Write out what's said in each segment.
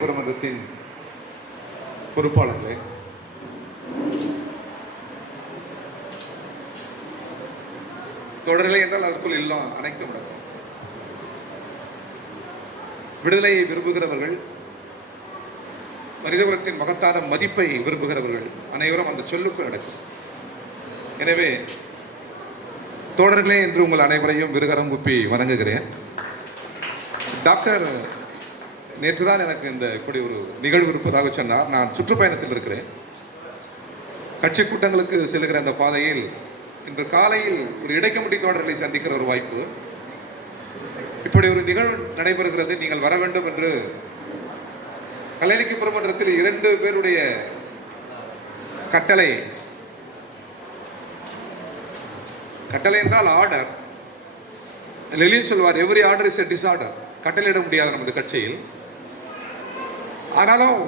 மன்றத்தின் பொறுப்பாளர்களே தொடரலை என்றால் அதற்குள் எல்லாம் அனைத்தும் நடக்கும் விடுதலையை விரும்புகிறவர்கள் மனிதகுலத்தின் மகத்தான மதிப்பை விரும்புகிறவர்கள் அனைவரும் அந்த சொல்லுக்குள் நடக்கும் எனவே தோழர்களே என்று உங்கள் அனைவரையும் விருகரம் குப்பி வணங்குகிறேன். டாக்டர் நேற்று தான் எனக்கு இந்த இப்படி ஒரு நிகழ்வு இருப்பதாக சொன்னார் நான் சுற்றுப்பயணத்தில் இருக்கிறேன். கட்சி கூட்டங்களுக்கு செல்கிற அந்த பாதையில் இன்று காலையில் ஒரு இடைக்கமிட்டி தோழர்களை சந்திக்கிற ஒரு வாய்ப்பு. இப்படி ஒரு நிகழ்வு நடைபெறுகிறது நீங்கள் வர வேண்டும் என்று. கலையிலக்கிய புறமன்றத்தில் இரண்டு பேருடைய கட்டளை. கட்டளை என்றால் ஆர்டர் லெலின் சொல்வார் every order is a disorder கட்டளையிட முடியாது நமது கட்சியில். ஆனாலும்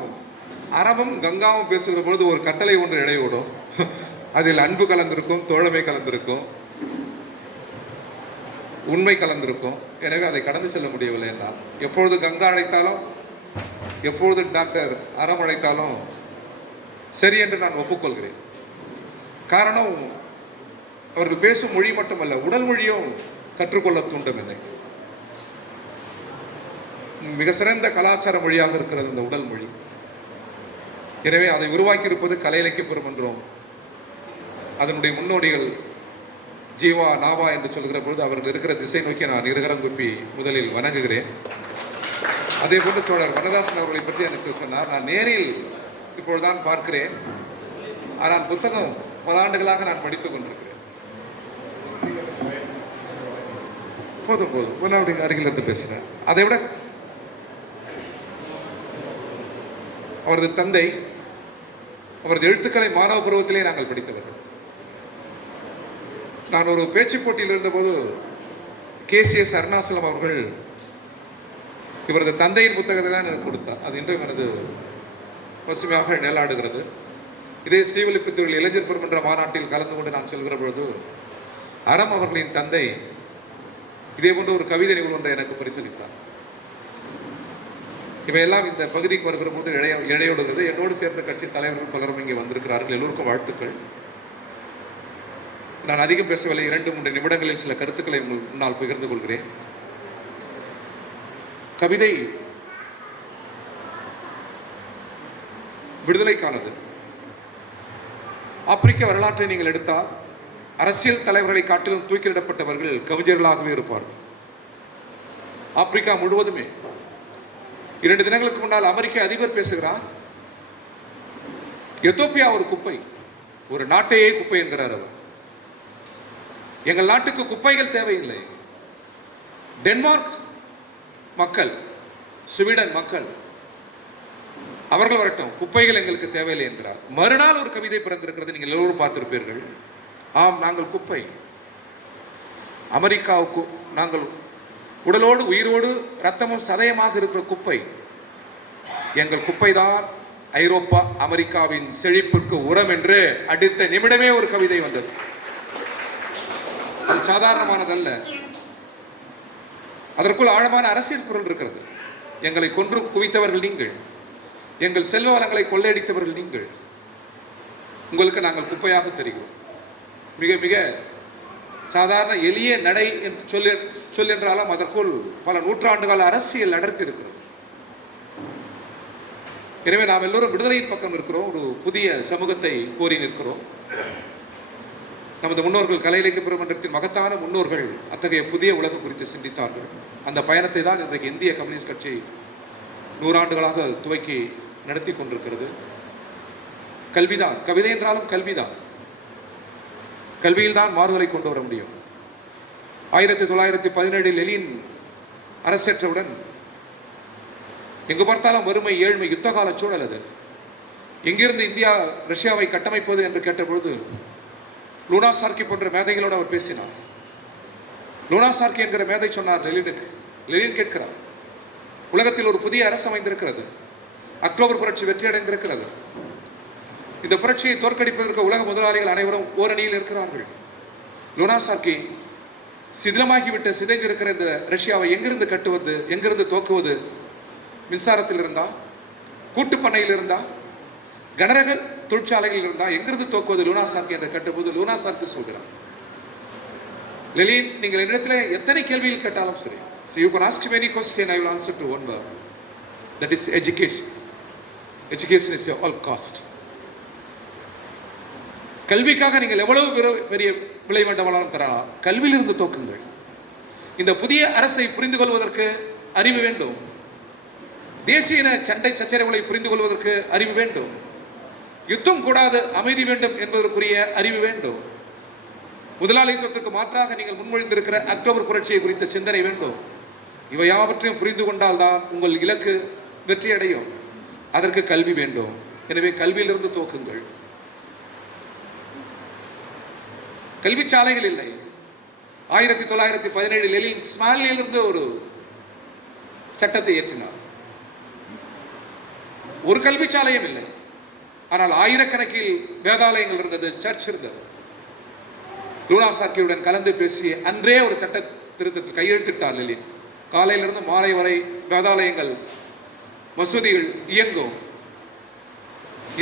அறமும் கங்காவும் பேசுகிற பொழுது ஒரு கட்டளை ஒன்று இடையோடும். அதில் அன்பு கலந்திருக்கும் தோழமை கலந்திருக்கும் உண்மை கலந்திருக்கும். எனவே அதை கடந்து செல்ல முடியவில்லை என்றால் எப்பொழுது கங்கா அழைத்தாலும் எப்பொழுது டாக்டர் அறம் அழைத்தாலும் சரி என்று நான் ஒப்புக்கொள்கிறேன். காரணம் அவர்கள் பேசும் மொழி மட்டுமல்ல உடல் மொழியும் கற்றுக்கொள்ள தூண்டும் என்னை. மிக சிறந்த கலாச்சார மொழியாக இருக்கிறது இந்த உடல் மொழி. எனவே அதை உருவாக்கி இருப்பது கலை இலக்கிய என்றோம் அதனுடைய முன்னோடிகள் ஜீவா நாவா என்று சொல்கிற பொழுது அவர்கள் இருக்கிற திசை நோக்கி நான் இருகரம் குப்பி முதலில் வணங்குகிறேன். அதே போன்று தோழர் வனதாசன் அவர்களை பற்றி எனக்கு சொன்னார். நான் நேரில் இப்பொழுதுதான் பார்க்கிறேன். ஆனால் புத்தகம் பல ஆண்டுகளாக நான் படித்துக் கொண்டிருக்கிறேன். போதும் போதும். அருகில் இருந்து பேசுகிறேன் அதை விட அவரது தந்தை அவரது எழுத்துக்களை மாணவ பருவத்திலே நாங்கள் படித்தவர்கள். நான் ஒரு பேச்சு போட்டியில் இருந்தபோது கேசிஎஸ் அருணாசலம் அவர்கள் இவரது தந்தையின் புத்தகத்தை தான் எனக்கு கொடுத்தார். அது இன்றும் எனது பசுமையாக நிழலாடுகிறது. இதே ஸ்ரீவில்லிபுத்தூரில் இளைஞர் பெருமன்ற மாநாட்டில் கலந்து கொண்டு நான் செல்கிற பொழுது அறம் அவர்களின் தந்தை இதே போன்ற ஒரு கவிதை நிகழ்வு ஒன்றை எனக்கு பரிசீலித்தார் இவையெல்லாம் இந்த பகுதிக்கு வருகிற போது இழைய இழையோடுகிறது என்னோடு சேர்ந்த கட்சி தலைவர்கள் பலரும் இங்கே வந்திருக்கிறார்கள். எல்லோருக்கும் வாழ்த்துக்கள். நான் அதிகம் பேசவில்லை. இரண்டு மூன்று நிமிடங்களில் சில கருத்துக்களை உங்கள் முன்னால் பகிர்ந்து கொள்கிறேன். கவிதை விடுதலைக்கானது. ஆப்பிரிக்க வரலாற்றை நீங்கள் எடுத்தால் அரசியல் தலைவர்களை காட்டிலும் தூக்கிலிடப்பட்டவர்கள் கவிஞர்களாகவே இருப்பார்கள். ஆப்பிரிக்கா முழுவதுமே இரண்டு தினங்களுக்கு முன்னால் அமெரிக்க அதிபர் பேசுகிறார் எத்தோப்பியா ஒரு குப்பை ஒரு நாட்டையே குப்பை என்கிறார் அவர். எங்கள் நாட்டுக்கு குப்பைகள் தேவையில்லை. டென்மார்க் மக்கள் ஸ்வீடன் மக்கள் அவர்கள் வரட்டும் குப்பைகள் எங்களுக்கு தேவையில்லை என்கிறார். மறுநாள் ஒரு கவிதை பிறந்திருக்கிறது நீங்கள் எல்லோரும் பார்த்திருப்பீர்கள். ஆம் நாங்கள் குப்பை. அமெரிக்காவுக்கு நாங்கள் உடலோடு உயிரோடு ரத்தமும் சதயமாக இருக்கிற குப்பை. எங்கள் குப்பைதான் ஐரோப்பா அமெரிக்காவின் செழிப்புக்கு உரம் என்று அடுத்த நிமிடமே ஒரு கவிதை வந்தது. அது சாதாரணமானதல்ல. அதற்குள் ஆழமான அரசியல் பொருள் இருக்கிறது. எங்களை கொன்று குவித்தவர்கள் நீங்கள். எங்கள் செல்வ வளங்களை கொள்ளையடித்தவர்கள் நீங்கள். உங்களுக்கு நாங்கள் குப்பையாக தெரிகிறோம். மிக மிக சாதாரண எளிய நடை என்று சொல்லி சொல் என்றாலும் அதற்குள் பல நூற்றாண்டுகால அரசியல் அடர்த்தி இருக்கிறோம் எனவே நாம் எல்லோரும் விடுதலையின் பக்கம் இருக்கிறோம். ஒரு புதிய சமூகத்தை கோரி நிற்கிறோம். நமது முன்னோர்கள் கலை இலக்கிய பெருமன்றத்தின் மகத்தான முன்னோர்கள் அத்தகைய புதிய உலகம் குறித்து சிந்தித்தார்கள். அந்த பயணத்தை தான் இன்றைக்கு இந்திய கம்யூனிஸ்ட் கட்சி நூறாண்டுகளாக துவக்கி நடத்தி கொண்டிருக்கிறது. கல்விதான் கவிதை என்றாலும் கல்விதான். கல்வியில் தான் மாறுதலை கொண்டு வர முடியும். ஆயிரத்தி தொள்ளாயிரத்தி பதினேழில் எலின் அரசேற்றவுடன் எங்கு பார்த்தாலும் வறுமை ஏழ்மை யுத்தகால சூழல் அது. எங்கிருந்து இந்தியா ரஷ்யாவை கட்டமைப்பது என்று கேட்டபொழுது லூனா சார்கி போன்ற மேதைகளோடு அவர் பேசினார். லூனா சார்கி என்கிற மேதை சொன்னார் லெலினுக்கு லெலின் கேட்கிறார் உலகத்தில் ஒரு புதிய அரசு அமைந்திருக்கிறது. அக்டோபர் புரட்சி வெற்றியடைந்திருக்கிறது. இந்த புரட்சியை தோற்கடிப்பதற்கு உலக முதலாளிகள் அனைவரும் ஓரணியில் இருக்கிறார்கள். லுனாசாக்கி சிதிலமாகிவிட்ட சிதைங்க இருக்கிற இந்த ரஷ்யாவை எங்கிருந்து கட்டுவது எங்கிருந்து தோக்குவது? மின்சாரத்தில் இருந்தா? கூட்டு பண்ணையில் இருந்தா? கனரக தொழிற்சாலைகள் இருந்தா? எங்கிருந்து தோக்குவது லூனா சார்க்கு என்று கேட்டபோது லூனா சொல்கிறார். லலித் நீங்கள் என்னிடத்தில் எத்தனை கேள்விகள் கேட்டாலும் சரி so you can ask many questions I will answer to one word that is education. Education is all cost. கல்விக்காக நீங்கள் எவ்வளவு பெரு- பெரிய விலை வேண்டுமானாலும் தரலாம்? கல்வியிலிருந்து தோக்குங்கள். இந்த புதிய அரசை புரிந்து கொள்வதற்கு அறிவு வேண்டும். தேசிய இன சண்டை சச்சரவுகளை புரிந்து கொள்வதற்கு அறிவு வேண்டும். யுத்தம் கூடாது அமைதி வேண்டும் என்பதற்குரிய அறிவு வேண்டும். முதலாளித்துவத்திற்கு மாற்றாக நீங்கள் முன்மொழிந்திருக்கிற அக்டோபர் புரட்சியை குறித்த சிந்தனை வேண்டும். இவை யாவற்றையும் புரிந்து கொண்டால்தான் உங்கள் இலக்கு வெற்றியடையும். அதற்கு கல்வி வேண்டும். எனவே கல்வியிலிருந்து தோக்குங்கள். கல்வி சாலைகள் இல்லை. ஆயிரத்தி தொள்ளாயிரத்தி பதினேழில் எழில் ஸ்மாலிலிருந்து ஒரு சட்டத்தை இயற்றினார் ஒரு கல்வி சாலையும் இல்லை. ஆனால் ஆயிரக்கணக்கில் வேதாலயங்கள் இருந்தது சர்ச் இருந்தது. லூனா சாக்கியுடன் கலந்து பேசி அன்றே ஒரு சட்ட திருத்தத்தில் கையெழுத்திட்டார் லெலின் காலையிலிருந்து மாலை வரை வேதாலயங்கள் மசூதிகள் இயங்கும்.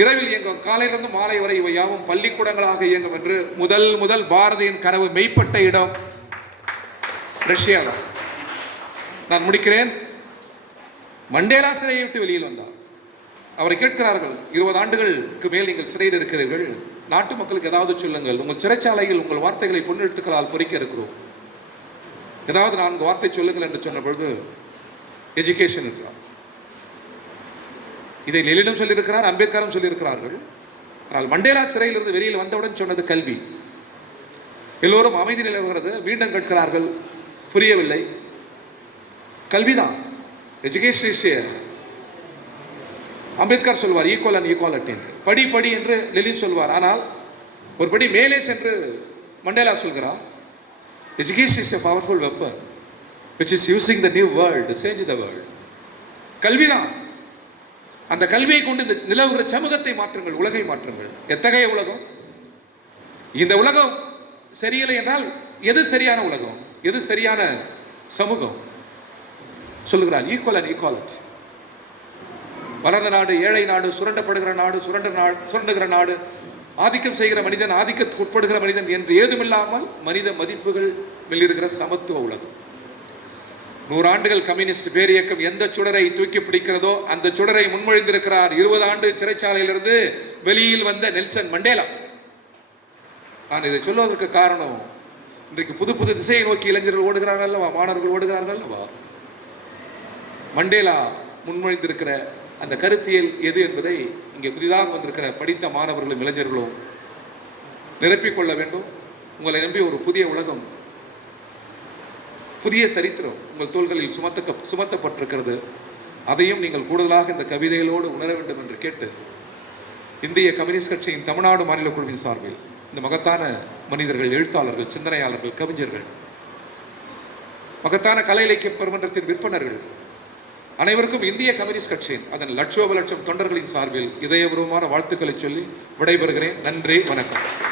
இரவில் இயங்கும். காலையிலிருந்து மாலை வரை இவை யாவும் பள்ளிக்கூடங்களாக இயங்கும் என்று முதல் முதல் பாரதியின் கனவு மெய்ப்பட்ட இடம். ரஷ்யா தான் நான் முடிக்கிறேன். மண்டேலா சிறையை விட்டு வெளியில் வந்தார். அவரை கேட்கிறார்கள் இருபது ஆண்டுகளுக்கு மேல் நீங்கள் சிறையில் இருக்கிறீர்கள். நாட்டு மக்களுக்கு ஏதாவது சொல்லுங்கள். உங்கள் சிறைச்சாலையில் உங்கள் வார்த்தைகளை பொன்னெழுத்துக்களால் பொறிக்க இருக்கிறோம். ஏதாவது நான்கு வார்த்தை சொல்லுங்கள் என்று சொன்ன பொழுது எஜுகேஷன் இருக்கிறார் இதை லெலினும் சொல்லியிருக்கிறார் அம்பேத்கரும் சொல்லியிருக்கிறார்கள். ஆனால் மண்டேலா சிறையிலிருந்து வெளியில் வந்தவுடன் சொன்னது கல்வி. எல்லோரும் அமைதி நிலவுகிறது மீண்டும் கேட்கிறார்கள் புரியவில்லை. கல்விதான். எஜுகேஷன் இஸ் அம்பேத்கர் சொல்வார் ஈக்குவல் அண்ட் ஈக்குவாலிட்டி என்று. படி படி என்று லெலின் சொல்வார். ஆனால் ஒரு படி மேலே சென்று மண்டேலா சொல்கிறார் education is a powerful weapon which is using the new world change the world கல்விதான். அந்த கல்வியை கொண்டு இந்த நிலவுகிற சமூகத்தை மாற்றுங்கள் உலகை மாற்றுங்கள். எத்தகைய உலகம்? இந்த உலகம் சரியில்லை என்றால் எது சரியான உலகம்? எது சரியான சமூகம்? சொல்லுகிறார் ஈக்குவல் அண்ட் ஈக்குவாலிட்டி வளர்ந்த நாடு ஏழை நாடு சுரண்டப்படுகிற நாடு சுரண்ட நாடு சுரண்டுகிற நாடு ஆதிக்கம் செய்கிற மனிதன் ஆதிக்கத்துக்கு உட்படுகிற மனிதன் என்று ஏதுமில்லாமல் மனித மதிப்புகள் வெளியிருக்கிற சமத்துவ உலகம். நூறாண்டுகள் கம்யூனிஸ்ட் பேரியக்கம் எந்த சுடரை தூக்கி பிடிக்கிறதோ அந்த சுடரை முன்மொழிந்திருக்கிறார். இருபது ஆண்டு சிறைச்சாலையிலிருந்து வெளியில் வந்த நெல்சன் மண்டேலா. நான் இதை சொல்வதற்கு காரணம் இன்றைக்கு புது புது திசையை நோக்கி இளைஞர்கள் ஓடுகிறார்கள் அல்லவா? மாணவர்கள் ஓடுகிறார்கள் அல்லவா? மண்டேலா முன்மொழிந்திருக்கிற அந்த கருத்தியல் எது என்பதை இங்கே புதிதாக வந்திருக்கிற படித்த மாணவர்களும் இளைஞர்களும் நிரப்பிக்கொள்ள வேண்டும். உங்களை நம்பி ஒரு புதிய உலகம் புதிய சரித்திரம் உங்கள் தோள்களில் சுமத்த சுமத்தப்பட்டிருக்கிறது. அதையும் நீங்கள் கூடுதலாக இந்த கவிதைகளோடு உணர வேண்டும் என்று கேட்டு இந்திய கம்யூனிஸ்ட் கட்சியின் தமிழ்நாடு மாநில குழுவின் சார்பில் இந்த மகத்தான மனிதர்கள் எழுத்தாளர்கள் சிந்தனையாளர்கள் கவிஞர்கள் மகத்தான கலை இலக்கிய பெருமன்றத்தின் விற்பனர்கள் அனைவருக்கும் இந்திய கம்யூனிஸ்ட் கட்சியின் அதன் லட்சோப லட்சம் தொண்டர்களின் சார்பில் இதயபூர்வமான வாழ்த்துக்களை சொல்லி விடைபெறுகிறேன். நன்றி வணக்கம்.